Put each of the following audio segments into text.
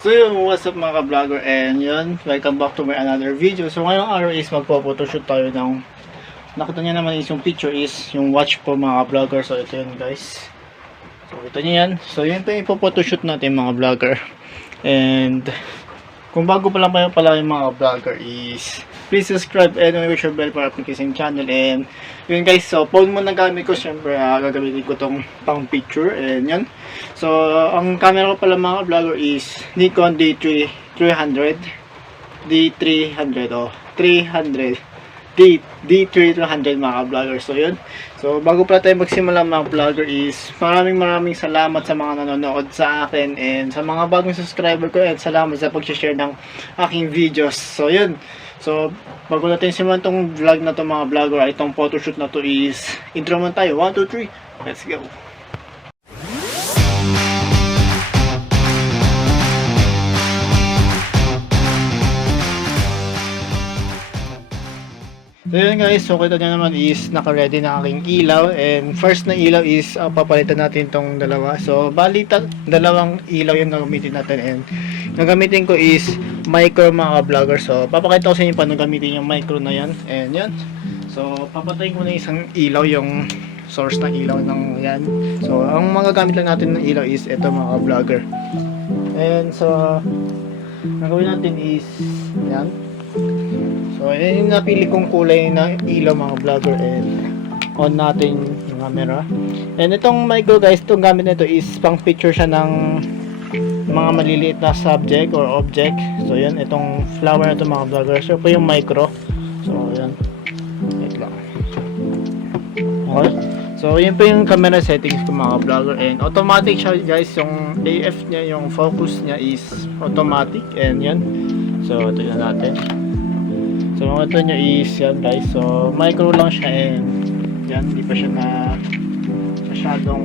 So yun, what's up mga ka-vlogger, and yun, welcome back to my another video. So ngayong araw is magpo-photoshoot tayo ng, nakita nyo naman is yung picture is yung watch po mga ka-vlogger. So ito yun guys, so ito nyo yan. So yun po yung ipo-photoshoot natin mga vlogger. And kung bago pa lang pala yung mga vlogger is please subscribe and wish your bell para application channel. And yun guys, so phone mo na gamit ko, syempre gagamitin ko tong pang picture. And yun, so ang camera ko pala mga vlogger is Nikon D300 D300 mga vlogger. So yun, so bago pala tayo magsimula mga vlogger is maraming salamat sa mga nanonood sa akin and sa mga bagong subscriber ko, and salamat sa pag-share ng aking videos. So yun, so bago natin simulan tong vlog na to mga vlogger, itong photoshoot na to is intro man tayo. 1, 2, 3, let's go. So yun guys, so kita nyo naman is naka-ready na aking ilaw. And first na ilaw is papalitan natin tong dalawa. So bali dalawang ilaw yung gagamitin natin, and gagamitin ko is micro mga vlogger. So papakita ko sa inyo paano gamitin yung micro na yan. And yan, so papatayin ko na isang ilaw, yung source ng ilaw ng yan. So ang mga gamit lang natin ng ilaw is ito mga vlogger. And so gagawin natin is yan. So, yun yung napili kong kulay na ilaw mga vlogger, and on natin yung camera. And itong micro guys, itong gamit nito is pang picture siya ng mga maliliit na subject or object. So, yun, itong flower na ito mga vlogger. So, po yung micro. So, yan. Wait lang. Okay. So, yun po yung camera settings ko mga vlogger. And automatic siya guys, yung AF niya, yung focus niya is automatic. And yan. So, ito yun natin. So ito nyo is yan guys, so micro lang siya, and yan, hindi pa siya na masyadong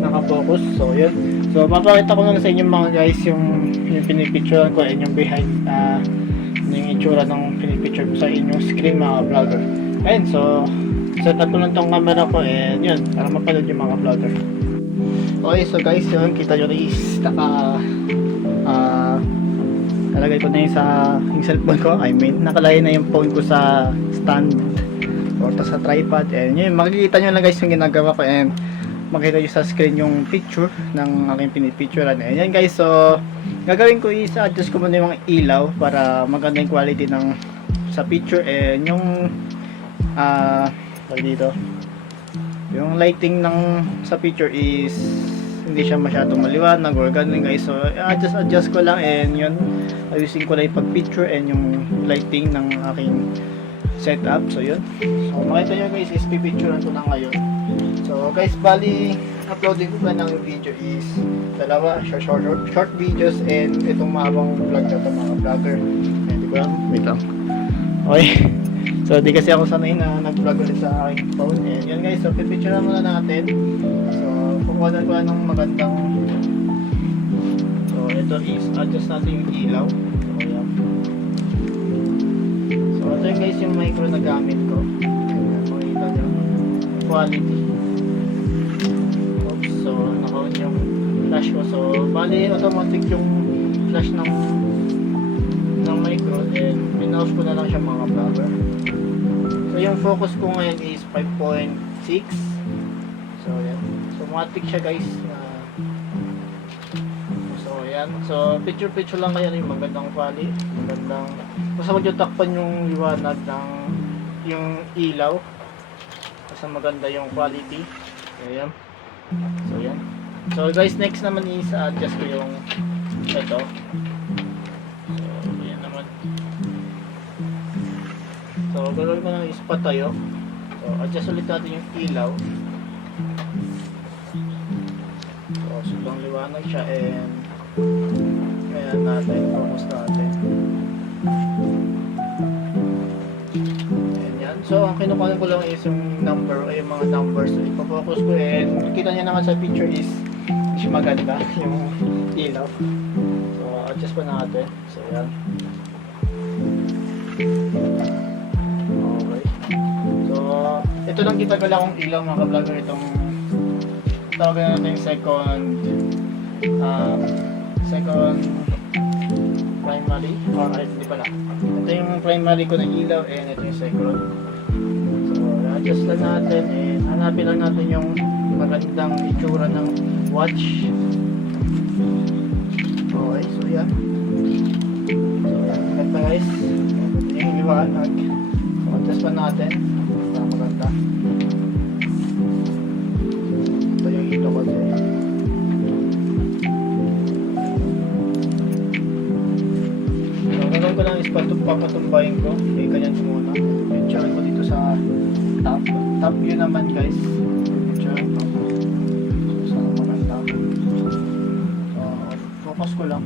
nakafocus. So yun, so mapakita ko na sa inyo mga guys yung pinipicturean ko and yung behind yung itsura ng pinipicture ko sa inyo screen mga vlogger. And so set up ko lang tong camera ko, and yun, para mapanood yung mga vlogger. Okay, so guys, yun, kita nyo is nalagay ko na yung yung cellphone ko. I mean, nakalagay na yung phone ko sa stand or sa tripod. And yun, makikita nyo lang guys yung ginagawa ko, and makikita nyo sa screen yung picture ng aking pinipicturean. And yan guys, so gagawin ko is adjust ko muna yung mga ilaw para maganda yung quality ng sa picture. And yung dito, yung lighting ng sa picture is hindi siya masyadong maliwanag or ganun guys. So adjust ko lang, and yun, ayusin ko lang yung pag-picture and yung lighting ng aking setup. So yun, so makita nyo guys is pipicturean ko na ngayon. So guys, bali uploading ko pa ng video is dalawa, short videos, and itong mahabang vlog na ito mga vlogger. And di ko lang, wait lang. Okay, so di kasi ako sanay na nag-vlog ulit sa aking phone. And yun guys, so pipicturean muna natin. So kukuha ko ng magandang, so ito is adjust natin yung ilaw. So ayan, so ito yung guys yung micro na gamit ko. Ayan, makikita nyo quality. Oops, so naka-on yung flash ko. So bali automatic yung flash ng micro, and pin-off ko na lang siya mga vlogger. So yung focus ko ngayon is 5.6. So yan, so automatic siya guys. So yan, so picture lang kaya yung magandang quality, magandang, basta wag yung takpan yung liwanag ng yung ilaw, basta maganda yung quality. So yan, so yan. So guys, next naman is adjust ko yung ito. So yan naman, so gagawin ko ng is patayo. So adjust ulit natin yung ilaw. So sobrang liwanag siya, and ayan natin, focus natin. Ayan yan. So ang kinukuha ko lang is yung number, ay yung mga numbers. So ipafocus ko, and kita niya naman sa picture is maganda yung ilaw. So adjust pa natin. So yan. Okay. So ito lang kita gala kong ilaw mga ka-vlogger, itong tawagan natin yung second second primary, or ay, hindi pala. Ito yung primary ko na ilaw, and ito yung second. So, adjust lang natin, and hanapin lang natin yung magandang itsura ng watch. Okay, so yan. So, ganda guys. Ito yung liwanag. So, adjust pa natin. Para maganda. Ito yung ito kasi. So, gagawin ko lang is papatumbayin ko. Okay, ganyan ko muna. Picture ko dito sa top view naman guys. Picture ko. So, sana maganda. So, focus ko lang.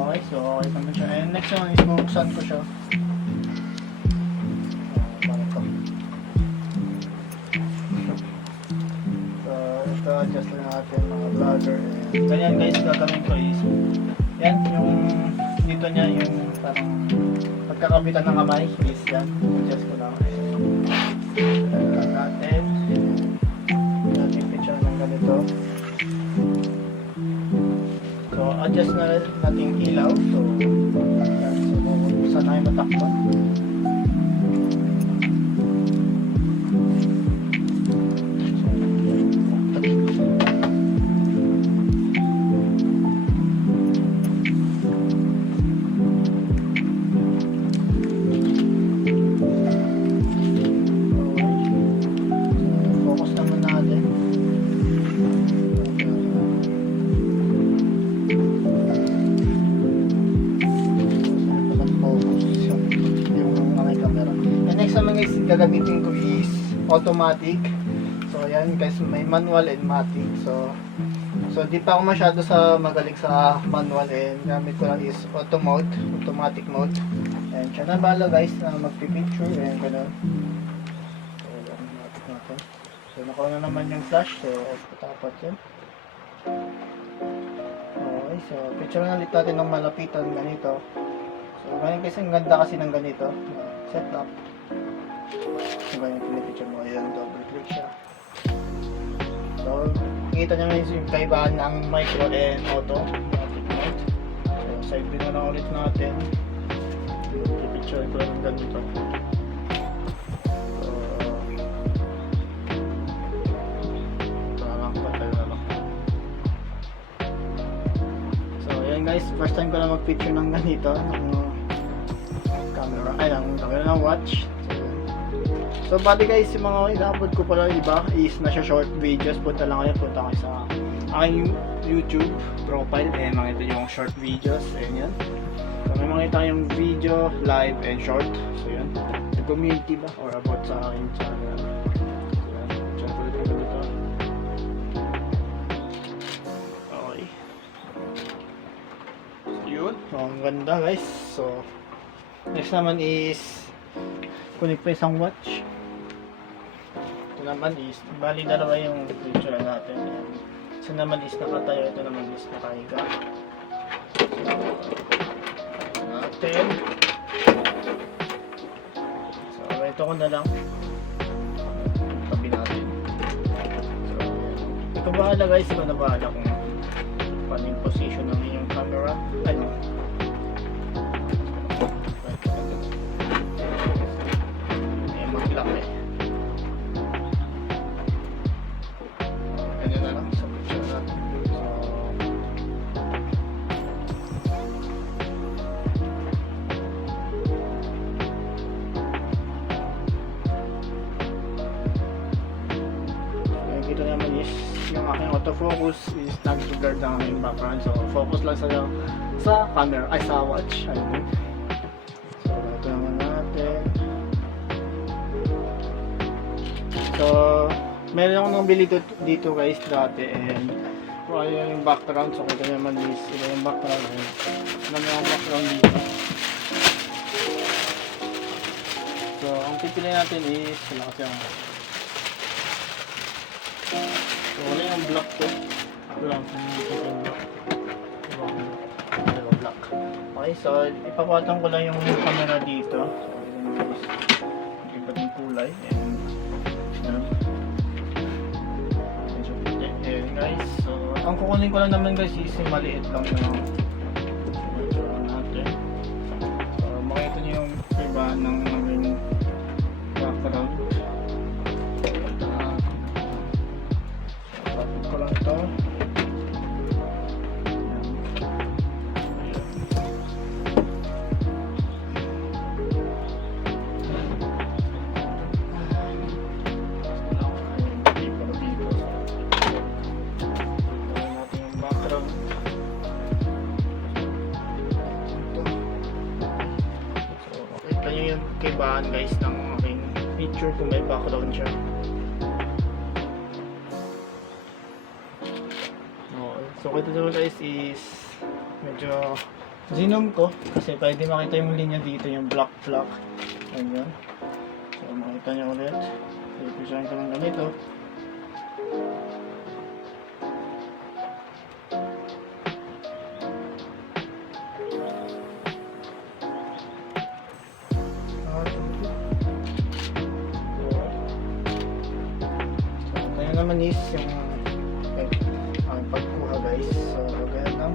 Okay, so okay naman siya. And next one is bubuksan ko siya. Paano to? So, ito adjust lang natin mga vlogger. And ganyan guys, gagawin ko is yan, yung dito niya, yung parang pagkakabitan ng kamay is yan. Adjust ko lang. And natin picture ng ganito. So, adjust na rin natin ilaw. So, yan. So, saan tayo matakpan? Focus naman natin. Gagamitin ko is automatic. So ayan guys, may manual and matic. So di pa ako masyado sa magaling sa manual, and gamit ko lang is automatic mode. And siya na bala guys na magpipicture and gano'n. So automatic natin. So nakuha na naman yung flash. So off ko dapat yan. Okay, so picture na ulit natin ng malapitan ganito. So ganyan kasi ang ganda kasi ng ganito. Setup. So, ganyan pinipicture mo, ayan, double click siya. So, kita nyo ngayon yung kaibahan ng micro and auto automatic mode. So, side view na lang ulit natin. Pipicture ko lang ganito. So, parang patay na lang. So, ayan guys, first time ko na mag-picture ng ganito, ng camera, ay, ng camera ng watch. So bali guys, yung mga in-upload ko pala iba is nasa short videos. Punta lang kayo, punta kayo sa aking YouTube profile, and makita yung short videos, and yan. So may makita yung video, live, and short. So yan, the community ba, or about sa aking channel. So yan, check ulit yung ganito. Okay. So yun, ang ganda guys. So next naman is connect pa isang watch. Ito naman is, bali dalawa yung picture natin. Isa naman is nakatayo, ito naman is nakahiga. So, natin. So, ito ko na lang. Tabi natin. So, ikaw bahala guys, ikaw na bahala kung paano yung position ng inyong camera. Ano? Maglaki. Ganyan na lang sa picture natin. Dito naman is yung aking autofocus is nag-blur ng aking background. So focus lang sa camera, ay sa watch. Ayun. So ito naman natin. So, meron akong nabili dito guys dati, and kung ano yung background. So, kung naman is ito yung background, naman yung background dito. So, ang pipili natin is wala kasi ang so, wala yung black to. Wala yung black. Okay, so ipapatang ko lang yung camera dito. So, yun guys, iba't yung kulay, and ang kukunin ko lang naman guys is yung maliit lang na natin. So, makita nyo yung iba ng aming background. Patid ko lang ito. Yung kaibahan guys ng aking picture kung may background siya. Okay. So kita naman guys is medyo zoom ko kasi pwede makita yung linya dito, yung black. Ayan. So makita nyo ulit. So ipisahan ko lang ganito. Naman is yung ang pagkuha guys, so ganyan lang.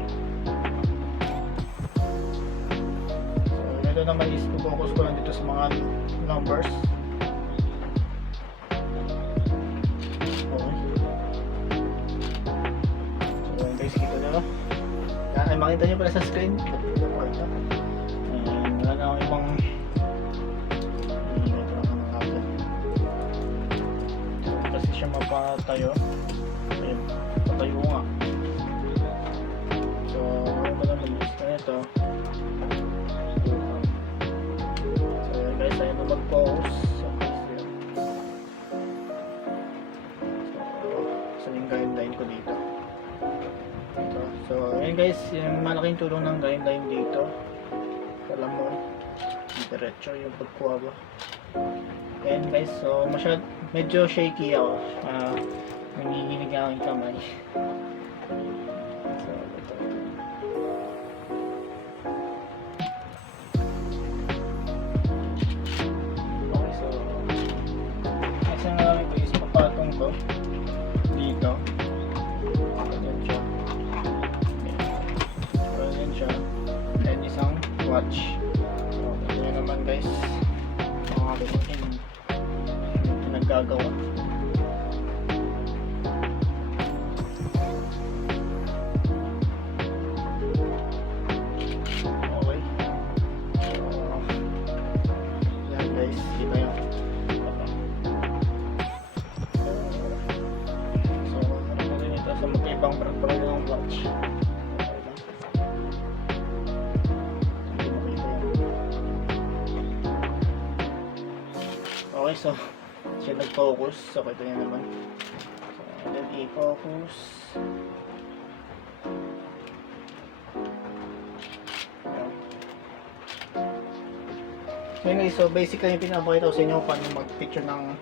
So ito naman is focus ko lang dito sa mga numbers. Okay. So guys, kita nyo yan, ay makita nyo pala sa screen. Wala na akong ibang siya mapatayo. Ayun, patayo nga. So, ano ba naman list na ito? So, yun guys, ayun na mag-focus. So, yung guideline ko dito. Ito. So, ayun guys, yung malaking tulong ng guideline dito. Alam mo, diretso yung pagkuha ba. Ayan guys, so medyo shaky ako. Nanginginig ang aking kamay. So, ito. Okay, so next na namin ito is papatong ko dito. Ayan siya. So, ayan siya. And isang watch. So, ito naman guys. Nagagawa. Okay. Yan guys, kita nyo. So, ano rin ito sa magkaibang brand ng watch. Okay, so siya nag-focus. So, ito niya naman. So, then i-focus. So, yun guys. So, basically, pinapakita ko sa inyo paano mag-picture ng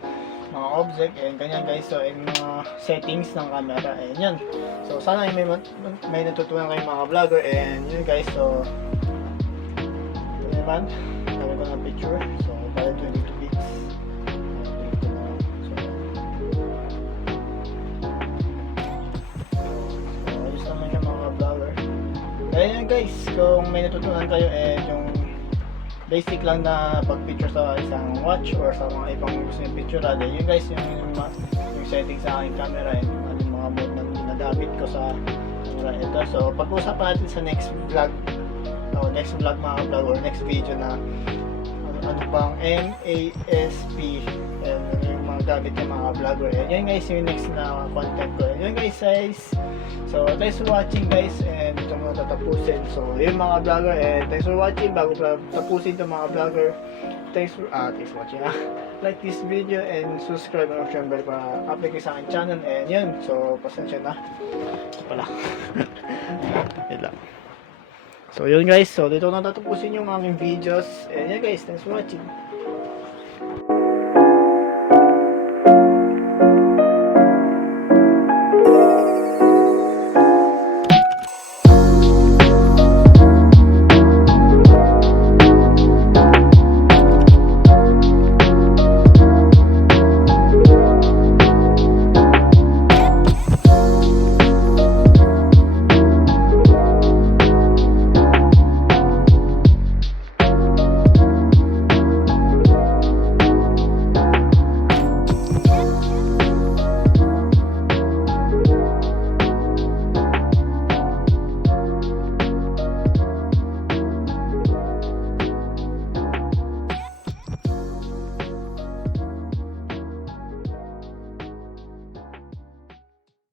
mga object. And ganyan guys. So, yung mga settings ng camera. And yun. So, sana may natutunan kayong mga vlogger. And yun guys. So, ito naman. Gawin ko ng picture. So, bali 22 bits. Ayan guys, kung may natutunan kayo yung basic lang na pag-picture sa isang watch or sa mga ibang gusto yung picture yun guys, yung setting sa aking camera and yung mga mode na ginagamit ko sa camera ito. So pag-uusapan natin sa next vlog mga vlog or next video na ano pang MASP and yung mga gamit ng mga vlogger. And yun guys yung next na content ko. And yun guys. So thanks for watching guys, and ito muna tatapusin. So yun mga vlogger, and thanks for watching. Bago pa tapusin ito mga vlogger, thanks for watching. Like this video and subscribe and option bell para update kayo sa aking channel. And yun, so pasensya na. Ito pala. Yun lang. So yun guys, so dito na tatapusin yung aming videos. And yun guys, thanks for watching.